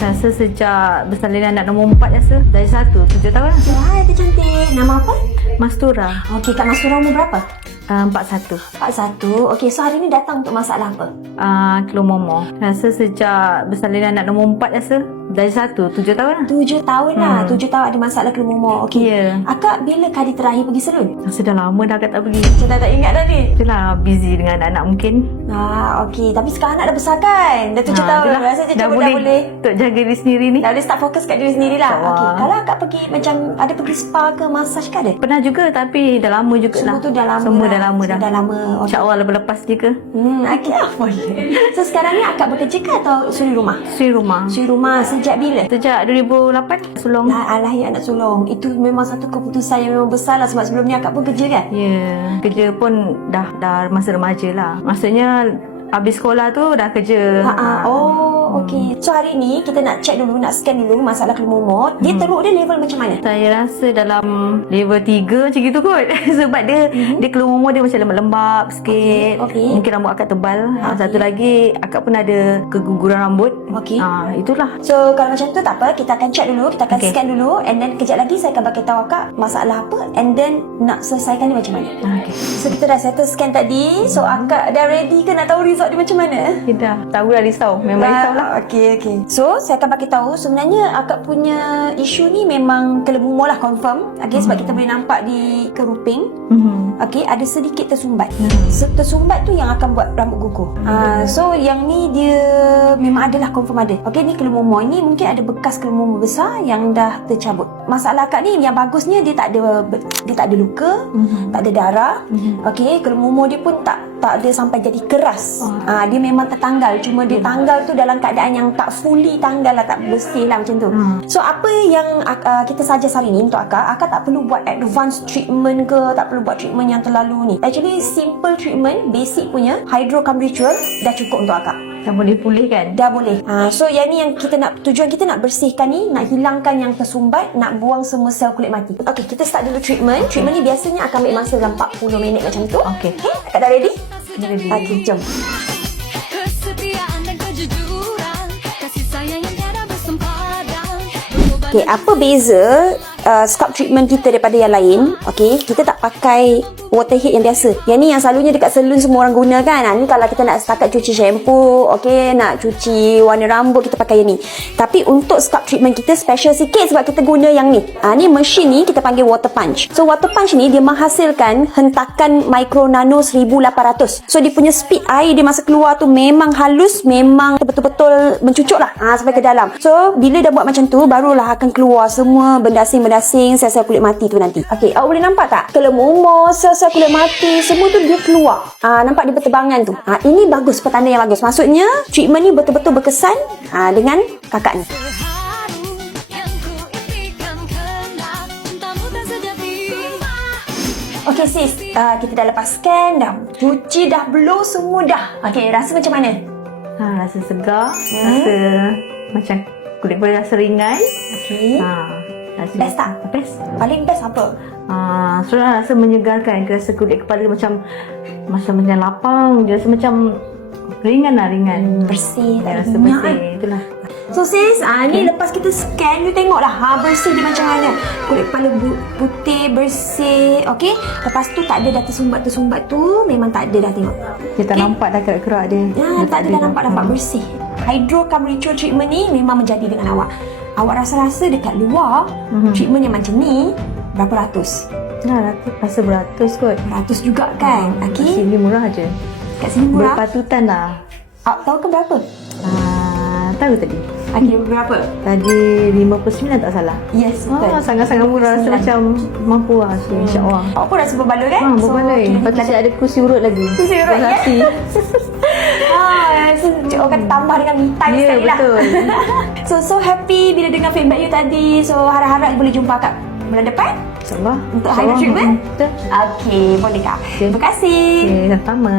Rasa sejak bersalinan anak nombor 4 rasa. Dari 7 tahun lah. Wah, itu cantik. Nama apa? Mastura. Okey, Kak Mastura umur berapa? 41. 41. Okey, so hari ni datang untuk masalah apa? Telur momo. Rasa sejak bersalinan anak nombor 4 rasa. Dari 7 tahun lah. 7 tahun lah. 7 tahun ada masalah keluar momor. Okey. Ya. Akak bila kali terakhir pergi salon? Rasa dah lama dah akak tak pergi. Macam tak ingat dah ni. Itulah busy dengan anak-anak mungkin. Okey. Tapi sekarang anak dah besar kan? Dah 7 tahun. Itulah. Rasa je dah dah boleh. untuk jaga diri sendiri ni. Dah boleh start fokus kat diri sendiri lah. InsyaAllah. Okey. Kalau akak pergi macam ada pergi spa ke massage ke ada? Pernah juga tapi dah lama juga Semua lah. tu dah lama Semua lah. dah lama dah. Dah lama. Okey. InsyaAllah lepas-lepas je ke. Okey lah boleh. So sekarang ni akak bekerja ke atau suri rumah? Suri rumah. Suri rumah sejak bila? Sejak 2008 sulung. Alah ya nak sulung. Itu memang satu keputusan yang memang besar lah. Sebab sebelum ni akak pun kerja kan? Ya, kerja pun dah masa remaja lah. Maksudnya habis sekolah tu dah kerja. Okey. So hari ni kita nak check dulu, nak scan dulu masalah keluar momor. Dia teruk dia level macam mana? Saya rasa dalam level 3 macam gitu kot. Sebab dia keluar momor dia macam lembab-lembab sikit. Okey. Mungkin rambut akak tebal. Satu lagi akak pun ada keguguran rambut. Okey. Itulah. So kalau macam tu tak apa, kita akan check dulu, kita akan Okey. scan dulu, and then kejap lagi saya akan bagi tahu akak masalah apa, and then nak selesaikan dia macam mana. Okay. So kita dah settle scan tadi. So akak dah ready ke nak tahu result dia macam mana? Kita tahu dah risau. Memang risau lah. Okey. So saya akan bagi tahu sebenarnya akak punya isu ni memang keluar momor lah, confirm. Okey, sebab kita boleh nampak di keruping. Okey, ada sedikit tersumbat. Tersumbat tu yang akan buat rambut gugur. So yang ni dia memang adalah confirm ada. Okey, ni keluar momor ni mungkin ada bekas keluar momor besar yang dah tercabut. Masalah akak ni yang bagusnya dia tak ada luka, tak ada darah. Okey, keluar momor dia pun tak ada sampai jadi keras. Dia memang tertanggal, cuma dia tanggal tu dalam keadaan yang tak fully tanggal lah, tak bersih lah macam tu. So apa yang kita suggest hari ni untuk akak tak perlu buat advance treatment ke, tak perlu buat treatment yang terlalu ni. Actually simple treatment, basic punya hydrocam ritual dah cukup untuk akak. Dah boleh pulih kan? Dah boleh. So yang ni yang tujuan kita nak bersihkan ni, nak hilangkan yang tersumbat, nak buang semua sel kulit mati. Okey, kita start dulu treatment. Treatment ni biasanya akan ambil masa dalam 40 minit macam tu. Okey. Akak dah ready? Ready. Okey, jom. Kesetiaan dan kejujuran, kasih sayang yang tiada bersempadan. Okey, apa beza scalp treatment kita daripada yang lain? Okey, kita tak pakai water head yang biasa. Yang ni yang selalunya dekat salon semua orang guna kan. Ni kalau kita nak setakat cuci shampoo, okey, nak cuci warna rambut, kita pakai yang ni. Tapi untuk scalp treatment kita special sikit sebab kita guna yang ni. Ni mesin ni kita panggil water punch. So water punch ni dia menghasilkan hentakan micro nano 1800. So dia punya speed air dia masa keluar tu memang halus, memang betul-betul mencucuk lah sampai ke dalam. So bila dah buat macam tu, barulah akan keluar semua benda asing-benda-asing, sel-sel kulit mati tu nanti. Okey, awak boleh nampak tak? Keluar momor, sel-sel kulit mati, semua tu dia keluar. Nampak dia berterbangan tu. Ini bagus, petanda yang bagus. Maksudnya treatment ni betul-betul berkesan dengan kakak ni. Haru yang ku impikan kelak, cintamu tak sejati. Okey sis, kita dah lepas scan, dah cuci, dah blow, semua dah. Okey, rasa macam mana? Rasa segar. Rasa macam kulit-kulit rasa ringan. Okey. Rasa Best tak? Best. Paling best apa? Sebenarnya rasa menyegarkan. Rasa kulit kepala dia macam lapang. Dia rasa macam ringan. Bersih, tak ada Rasa minyak bersih. kan? Itulah. So sis, ni lepas kita scan, you tengoklah bersih dia macam mana. Kulit kepala putih, bersih. Okey. Lepas tu tak ada dah tersumbat tu, memang tak ada dah tengok. Dia tak nampak dah kerak-kerak dia. Tak ada dah nampak bersih. Hydrocam ritual treatment ni memang menjadi dengan awak. Awak rasa-rasa dekat luar, treatment yang macam ni berapa ratus? Rasa beratus kot. Ratus juga kan? Kat Okey. sini murah je. Kat sini murah. Berpatutan lah. Tahu ke berapa? Tahu tadi. Okey, berapa? Tadi 59 tak salah. Yes, betul. Sangat-sangat murah. Rasa 59. macam mampu lah. So, InsyaAllah. Awak pun rasa berbaloi kan? Berbaloi. Lepas tu ada kursi urut lagi. Kursi urut, ya? Relasi. So, orang kata tambah dengan me time Ya, sekali lah. betul. So happy bila dengar feedback you tadi. So harap-harap boleh jumpa kat bulan depan InsyaAllah. untuk hydro treatment. Betul. Okey, boleh kak. Terima kasih. Okay, sama.